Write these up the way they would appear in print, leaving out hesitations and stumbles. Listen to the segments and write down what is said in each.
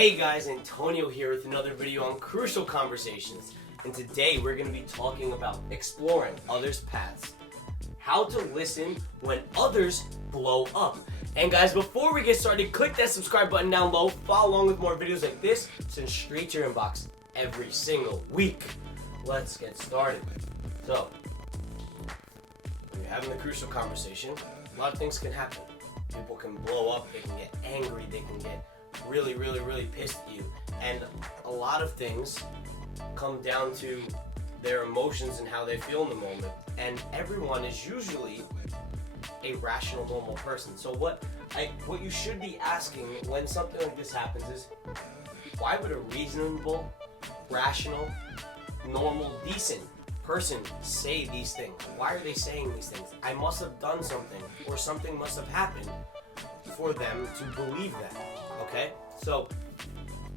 Hey guys, Antonio here with another video on Crucial Conversations, and today we're going to be talking about exploring others' paths, how to listen when others blow up. And guys, before we get started, click that subscribe button down low, follow along with more videos like this, sent straight to your inbox every single week. Let's get started. So, when you're having the Crucial Conversation, a lot of things can happen. People can blow up, they can get angry, they can get really pissed at you, and a lot of things come down to their emotions and how they feel in the moment, and everyone is usually a rational, normal person. So what you should be asking when something like this happens is, why would a reasonable, rational, normal, decent person say these things? Why are they saying these things? I must have done something, or something must have happened for them to believe that. Okay? So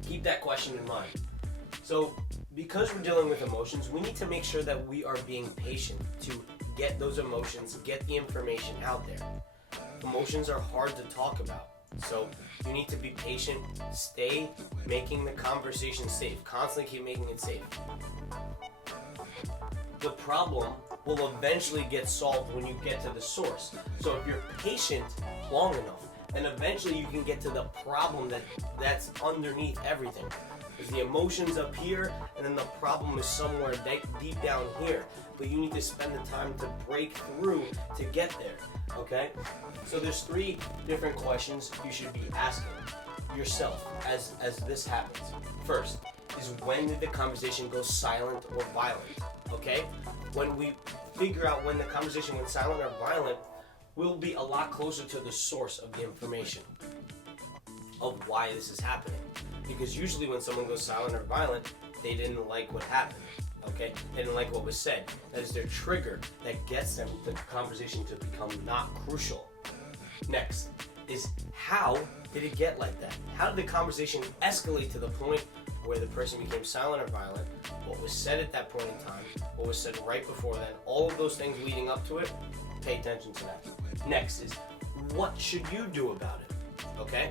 keep that question in mind. So because we're dealing with emotions, we need to make sure that we are being patient to get those emotions, get the information out there. Emotions are hard to talk about. So you need to be patient, stay making the conversation safe, constantly keep making it safe. The problem will eventually get solved when you get to the source. So if you're patient long enough, and eventually you can get to the problem that's underneath everything. Because the emotion's up here, and then the problem is somewhere deep down here. But you need to spend the time to break through to get there, okay? So there's 3 different questions you should be asking yourself as this happens. First is, when did the conversation go silent or violent, okay? When we figure out when the conversation went silent or violent, we'll be a lot closer to the source of the information of why this is happening. Because usually when someone goes silent or violent, they didn't like what happened, okay? They didn't like what was said. That is their trigger that gets them the conversation to become not crucial. Next is, how did it get like that? How did the conversation escalate to the point where the person became silent or violent? What was said at that point in time? What was said right before then? All of those things leading up to it, pay attention to that. Next is, what should you do about it? Okay?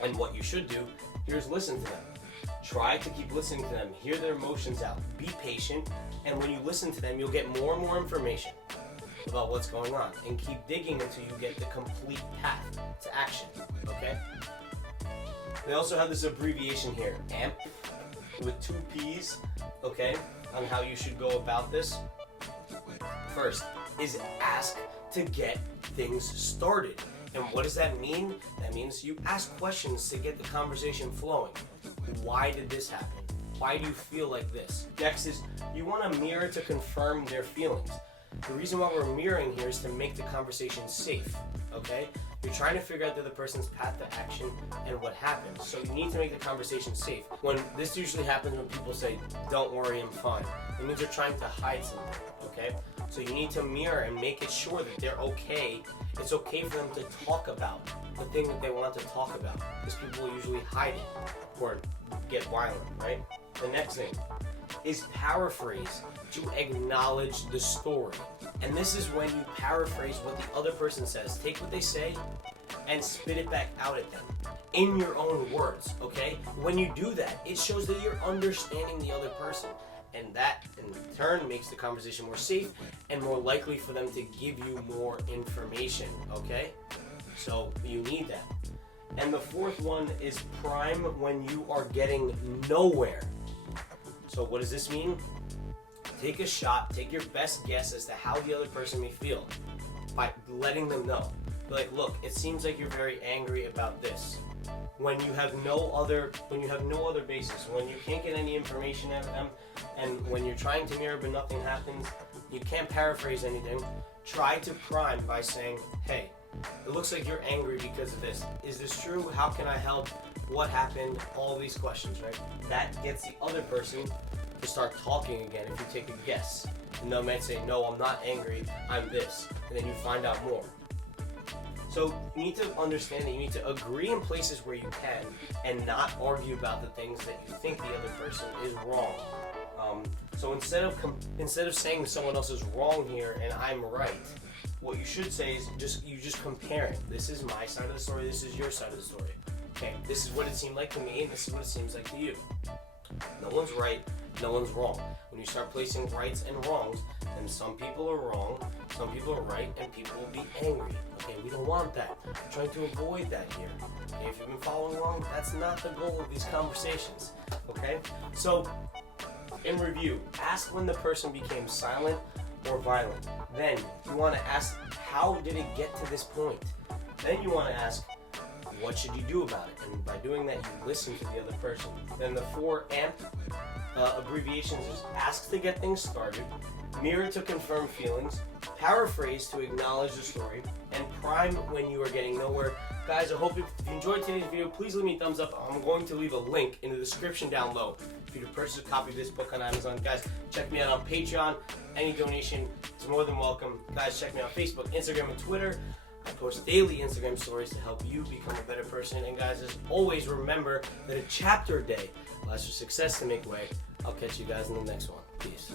And what you should do, here's listen to them. Try to keep listening to them. Hear their emotions out. Be patient. And when you listen to them, you'll get more and more information about what's going on. And keep digging until you get the complete path to action. Okay? They also have this abbreviation here, AMP, with 2 P's, okay, on how you should go about this. First is ask to get things started. And what does that mean? That means you ask questions to get the conversation flowing. Why did this happen? Why do you feel like this? Next is, you want to mirror to confirm their feelings. The reason why we're mirroring here is to make the conversation safe, okay? You're trying to figure out the other person's path to action and what happened. So you need to make the conversation safe. When this usually happens when people say, don't worry, I'm fine. It means they're trying to hide something, okay? So you need to mirror and make it sure that they're okay. It's okay for them to talk about the thing that they want to talk about, because people usually hide it or get violent, right? The next thing is paraphrase, to acknowledge the story. And this is when you paraphrase what the other person says. Take what they say and spit it back out at them in your own words, okay? When you do that, it shows that you're understanding the other person. And that, in turn, makes the conversation more safe and more likely for them to give you more information, okay? So you need that. And the 4th one is prime when you are getting nowhere. So what does this mean? Take a shot, take your best guess as to how the other person may feel by letting them know. Be like, look, it seems like you're very angry about this. When you have no other basis, when you can't get any information out of them, and when you're trying to mirror but nothing happens, you can't paraphrase anything, try to prime by saying, hey, it looks like you're angry because of this. Is this true? How can I help? What happened? All these questions, right? That gets the other person to start talking again if you take a guess. And they might say, no, I'm not angry, I'm this. And then you find out more. So you need to understand that you need to agree in places where you can and not argue about the things that you think the other person is wrong. So instead of saying someone else is wrong here and I'm right, what you should say is you just compare it. This is my side of the story, this is your side of the story. Okay, this is what it seemed like to me, and this is what it seems like to you. No one's right, no one's wrong. When you start placing rights and wrongs, then some people are wrong, some people are right, and people will be angry. Okay, we don't want that. We're trying to avoid that here. Okay, if you've been following along, that's not the goal of these conversations. Okay? So, in review, ask when the person became silent or violent. Then, you want to ask, how did it get to this point? Then you want to ask, what should you do about it? And by doing that, you listen to the other person. Then the 4 AMP abbreviations is ask to get things started, mirror to confirm feelings, paraphrase to acknowledge the story, and prime when you are getting nowhere. Guys, I hope if you enjoyed today's video, please leave me a thumbs up. I'm going to leave a link in the description down low for you to purchase a copy of this book on Amazon. Guys, check me out on Patreon. Any donation is more than welcome. Guys, check me out on Facebook, Instagram, and Twitter. I post daily Instagram stories to help you become a better person. And guys, as always, remember that a chapter a day allows for success to make way. I'll catch you guys in the next one. Peace.